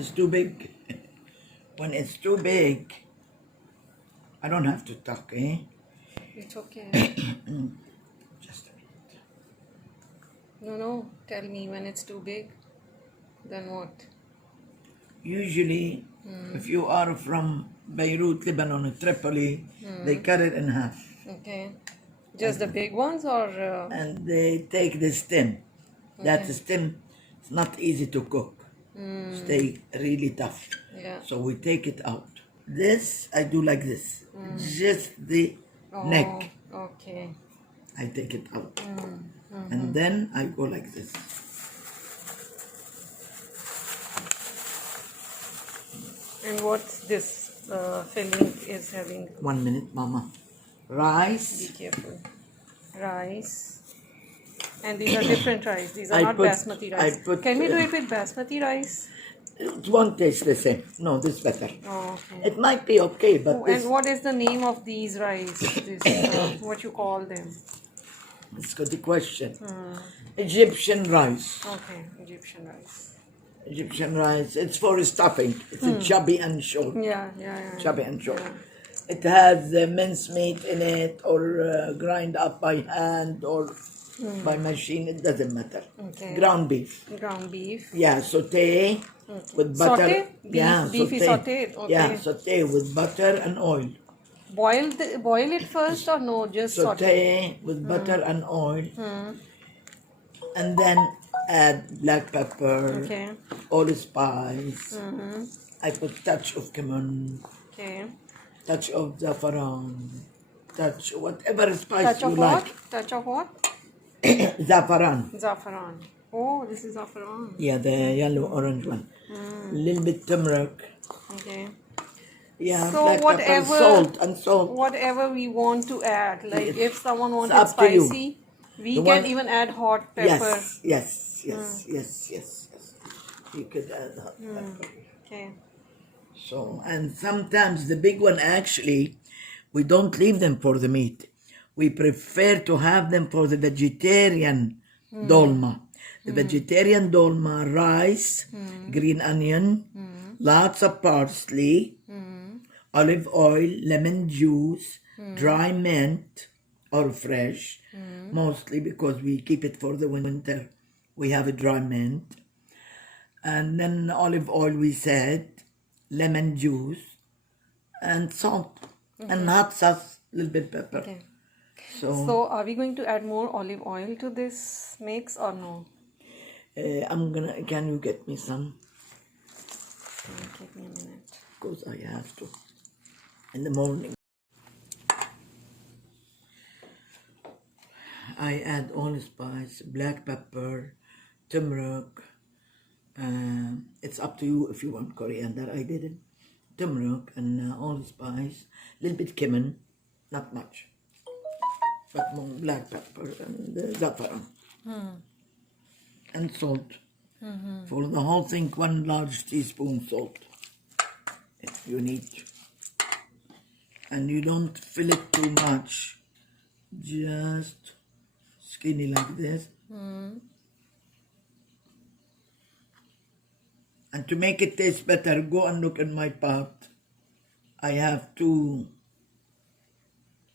It's too big. When it's too big, I don't have to talk, eh? It's okay. Just a minute. No. Tell me when it's too big. Then what? Usually, if you are from Beirut, Lebanon, or Tripoli, they cut it in half. Okay. Just the big ones or? And they take the stem. That Okay. stem is not easy to cook. Stay really tough. Yeah. So we take it out. This, I do like this. Just the neck. Okay. I take it out. And then I go like this. And what's this filling is having? 1 minute, Mama. Be Rice. careful. Rice. And these are different rice. These are I not put- basmati I rice. put, Can we do it with basmati rice? It won't taste the same. No, this is better. Oh, okay. It might be okay, but Oh, this and what is the name of these rice? This what you call them? is a good question. Egyptian rice. Okay, Egyptian rice. Egyptian rice. It's for stuffing. It's a chubby and short. Yeah. Chubby and short. Yeah. It has mincemeat in it, or grind up by hand, or by machine. It doesn't matter. Okay. Ground beef. Ground beef. Yeah, saute with butter. Saute? Beef is sauteed. Okay. Yeah, saute with butter and oil. Boil it first or no? Just saute. Saute with butter and oil. And then add black pepper, Okay. allspice. I put touch of cumin, Okay. touch of saffron, touch whatever spice Touch you of like. what? Touch of what? Saffron. Saffron. Oh, this is saffron. Yeah, the yellow orange one. A little bit turmeric. Okay. Yeah, So black whatever- pepper, salt. Whatever we want to add, like if someone wanted up to you. spicy, we The can one- even add hot pepper. Yes. You could add hot pepper. Okay. So, and sometimes the big one actually, we don't leave them for the meat. We prefer to have them for the vegetarian dolma. The vegetarian dolma, rice, green onion, lots of parsley, olive oil, lemon juice, dry mint or fresh, mostly because we keep it for the winter. We have a dry mint. And then olive oil, we said, lemon juice, and salt, and hot sauce, a little bit pepper. Okay. So, So are we going to add more olive oil to this mix or no? can you get me some? Give me a minute. Because I have to. In the morning. I add allspice, black pepper, turmeric. It's up to you if you want coriander. I didn't. Turmeric and allspice, little bit cumin, not much, but more black pepper and saffron and salt. For the whole thing, 1 large teaspoon salt, if you need. And you don't fill it too much, just skinny like this. And to make it taste better, go and look in my pot. I have 2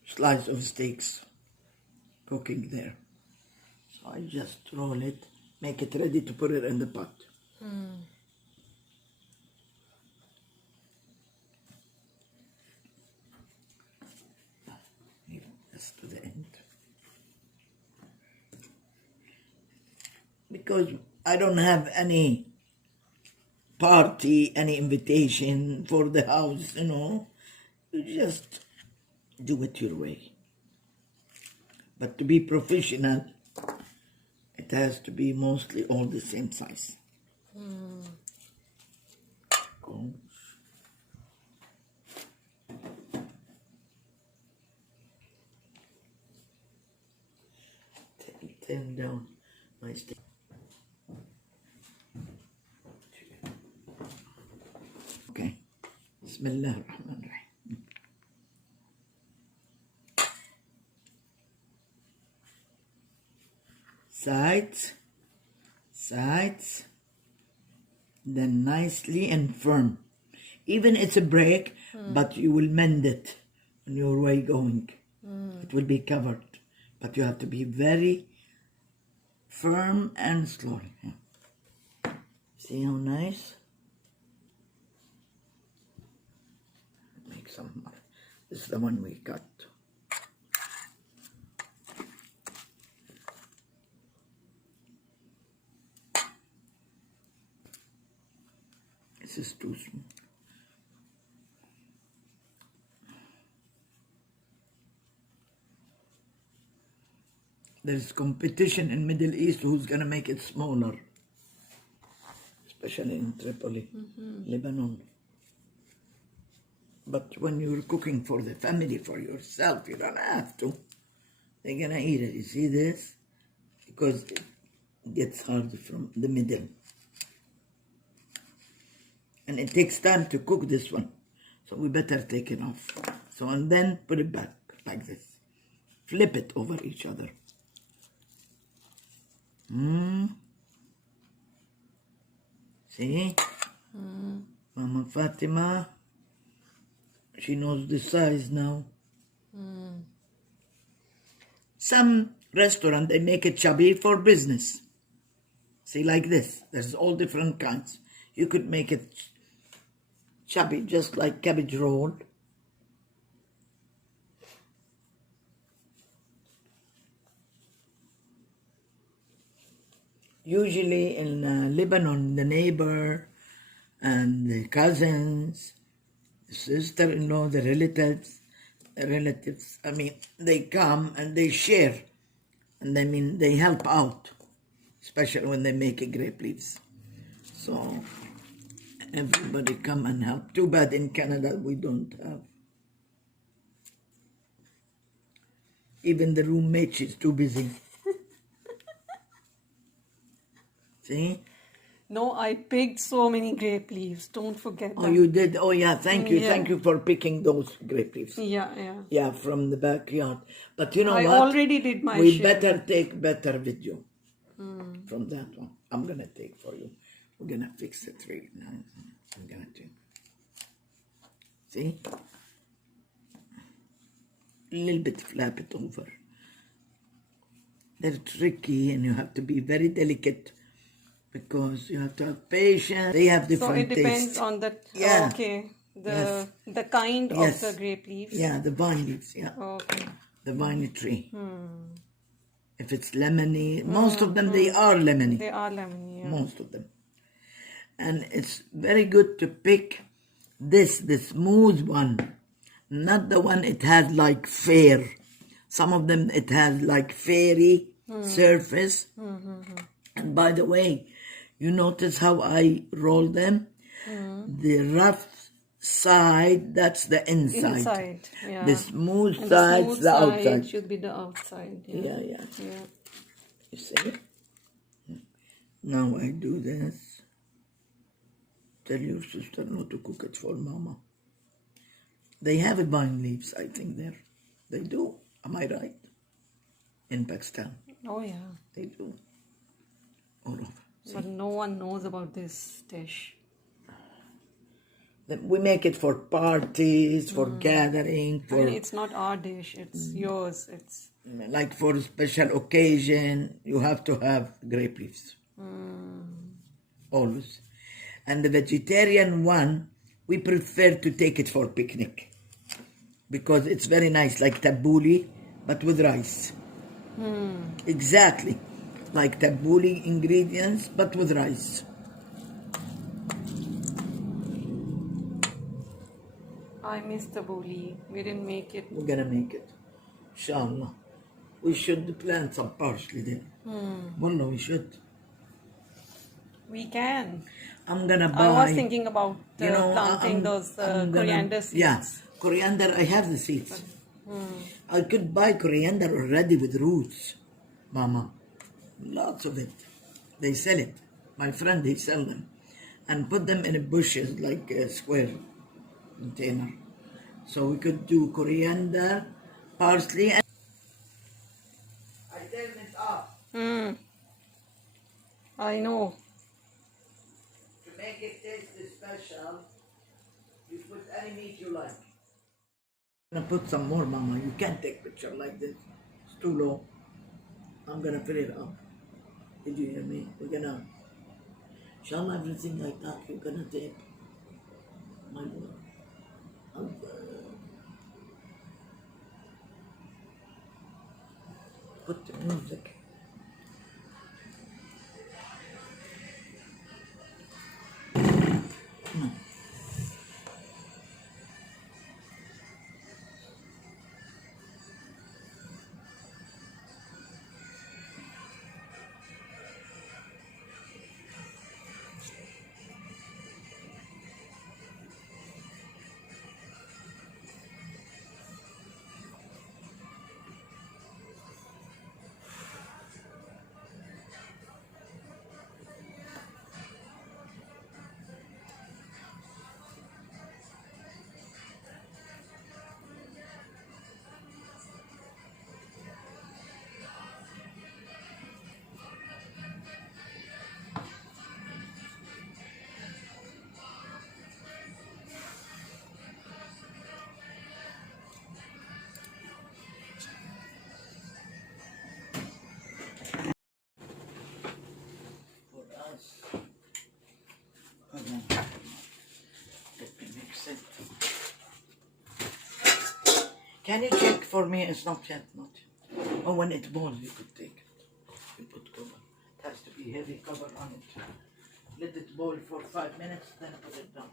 slices of steaks cooking there. So I just roll it, make it ready to put it in the pot. That's to the end. Because I don't have any party, any invitation for the house, you just do it your way. But to be professional, it has to be mostly all the same size. Turn down my steak. Okay. Bismillah ar-Rahman ar-Rahim. Sides. then nicely and firm. Even it's a break, but you will mend it on your way going. It will be covered, but you have to be very firm and slowly. Yeah. See how nice? Make some more. This is the one we cut. This is too small. There's competition in Middle East who's gonna make it smaller, especially in Tripoli, Lebanon. But when you're cooking for the family, for yourself, you don't have to. They're gonna eat it. You see this? Because it gets hard from the middle. And it takes time to cook this one. So we better take it off. So, and then put it back like this. Flip it over each other. See? Mama Fatima, she knows the size now. Some restaurant, they make it chubby for business. See, like this. There's all different kinds. You could make it chubby, just like cabbage roll. Usually in Lebanon, the neighbor and the cousins, sister-in-law, the relatives, I mean, they come and they share. And I mean, they help out, especially when they make a grape leaves. So everybody come and help. Too bad in Canada we don't have. Even the roommate, she's too busy. See? No, I picked so many grape leaves. Don't forget Oh, that. you did? Oh, yeah, thank you. Yeah. Thank you for picking those grape leaves. Yeah, yeah. Yeah, from the backyard. But you know I what? already did my We share. better take better video from that one. I'm going to take for you. We're going to fix the tree now. I'm going to. See? A little bit flap it over. They're tricky and you have to be very delicate because you have to have patience. They have So different it depends tastes. on the Yeah. okay. Yes. The kind Yes. of the grape leaves. Yeah, the vine leaves, yeah. Okay. The viney tree. If it's lemony, most of them, they are lemony. They are lemony, yeah. Most of them. And it's very good to pick the smooth one, not the one it has like fair. Some of them it has like fairy surface. And by the way, you notice how I roll them? The rough side, that's the inside. Inside, yeah. The smooth And side's smooth the side outside. should be the outside. Yeah. Yeah, yeah. Yeah. You see? Now I do this. Tell your sister not to cook it for mama. They have a vine leaves, I think there. They do. Am I right? In Pakistan. Oh yeah. They do. All over. But no one knows about this dish. We make it for parties, for gathering, I for mean, it's not our dish. It's yours. It's like for a special occasion. You have to have grape leaves. Always. And the vegetarian one, we prefer to take it for picnic because it's very nice, like tabbouleh, but with rice. Exactly, like tabbouleh ingredients, but with rice. I missed the boli. We didn't make it. We're gonna make it, inshallah. We should plant some parsley there. Wallah, we should. We can. I'm gonna buy. I was thinking about planting I'm those gonna- coriander seeds. Yeah, coriander, I have the seeds. I could buy coriander already with roots, Mama. Lots of it. They sell it. My friend, he sell them. And put them in bushes like a square container. So we could do coriander, parsley, and I turn it off I know. to make it taste special, you put any meat you like. I'm gonna put some more, Mama. You can't take picture like this. It's too low. I'm gonna fill it up. Did you hear me? We're gonna shall everything like that. You're gonna take my word. Put the music. For us. Hold on. Let me mix it. Can you check for me? It's not yet, not yet. Oh, when it boils, you could take it. You put cover. It has to be heavy cover on it. Let it boil for 5 minutes, then put it down.